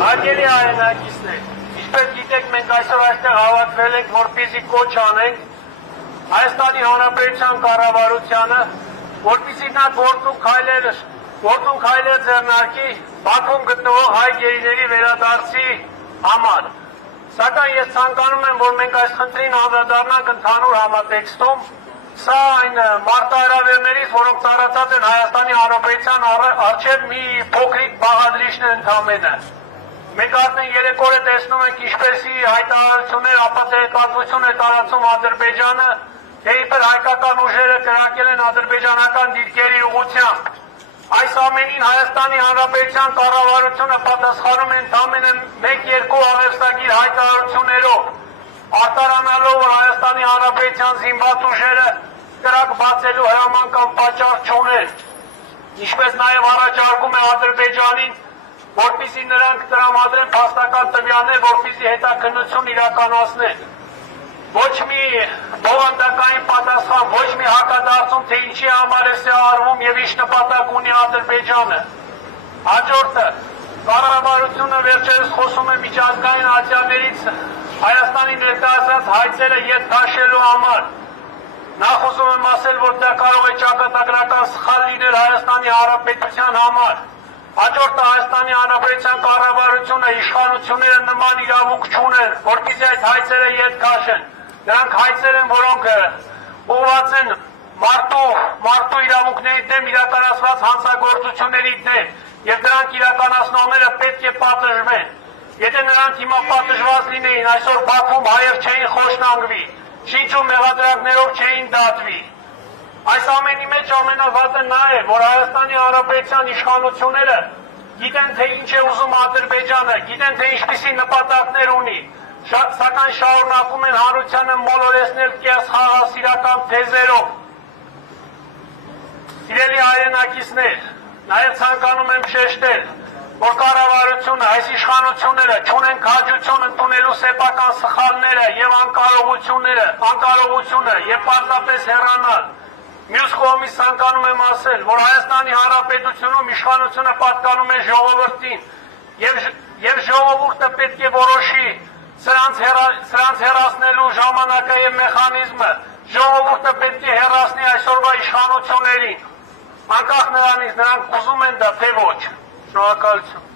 Հարգելի հայրենակիցներ, ինչպես գիտեք, մենք այսօր այստեղ հավաքվել ենք, որպեսզի կոչ անենք Հայաստանի Հանրապետության կառավարությանը, որպեսզի նա գործուն քայլեր ձեռնարկի Բաքվում գտնվող հայ գերիների վերադարձի համար։ Սակայն ես ցանկանում եմ, որ մենք այս խնդրին անդրադառնանք ընդհանուր համատեքստում։ Սա այն մարտահրավերներից, որոնք ծառացած են Հայաստանի Հանրապետության առջև մի փոքրիկ բաղադրիչն է ընդամենը։ Մենք արդեն 3 օր է տեսնում ենք ինչպեսի հայտարարություններ, ապատեգատվություն է տարածում Ադրբեջանը, թե իբր հայկական ուժերը կրակել են ադրբեջանական դիրքերի ուղղությամբ։ Այս ամենին Հայաստանի Հանրապետության կառավարությունը պատասխանում է ընդամենը 1-2 աղերսագիր հայտարարություններով, արտարանալով, որ Հայաստանի Հանրապետության զինված ուժերը կրակ բացելու հրաման կամ պատճառ չունեն, ինչպես նաև առաջարկում է Ադրբեջանին, որպեսզի նրանք տրամադրեն փաստական տվյալներ, որպեսզի հետաքննություն իրականացնեն։ Ոչ մի բովանդակային պատասխան, ոչ մի հակադարձում, թե ինչի համար է սա արվում եւ ինչ նպատակ ունի Ադրբեջանը։ Հաջորդը, կառավարությունը վերջերս խոսում է միջազգային ատյաներից Հայաստանի ներկայացած հայցերը ետ քաշելու համար։ Նախ ուզում եմ ասել, որ դա կարող է ճակատագրական սխալ լինել Հայաստանի Հանրապետության համար։ Հաջորդը Հայաստանի Հանրապետության կառավարությունը, իշխանությունները նման իրավունք չունեն, որպեսզի այդ հայցերը ետ քաշեն։ Նրանք հայցեր են, որոնք ուղղված են մարդու իրավունքների դեմ իրականացված հանցագործությունների դեմ, եւ դրանք իրականացնողները պետք է պատժվեն։ Եթե նրանք հիմա պատժված լինեին, այսօր Բաքվում հայեր չէին խոշնանգվի, շինչ ու մեղադրանքներով չէին դատվի։ Այս ամենի մեջ ամենավատը նա է, որ Հայաստանի Հանրապետության իշխանությունները գիտեն, թե ինչ է ուզում Ադրբեջանը, գիտեն, թե ինչպիսի նպատակներ ունի, սակայն շարունակում են հանրությանը մոլորեցնել կես խաղաղասիրական թեզերով։ Սիրելի հայրենակիցներ, նաև ցանկանում եմ շեշտել, որ կառավարությունը, այս իշխանությունները չունեն քաջություն ընդունելու սեփական սխալները եւ անկարողությունը եւ պարզապես հեռանալ։ Մյուս կողմից ցանկանում եմ ասել, որ Հայաստանի Հանրապետությունում իշխանությունը պատկանում է ժողովրդին եւ ժողովուրդը պետք է որոշի սրանց հեռացնելու ժամանակը եւ մեխանիզմը։ Ժողովուրդը պետք է հեռացնի այսօրվա իշխանություններին, անկախ նրանից նրանք ուզում են դա թե ոչ։ Շնորհակալություն։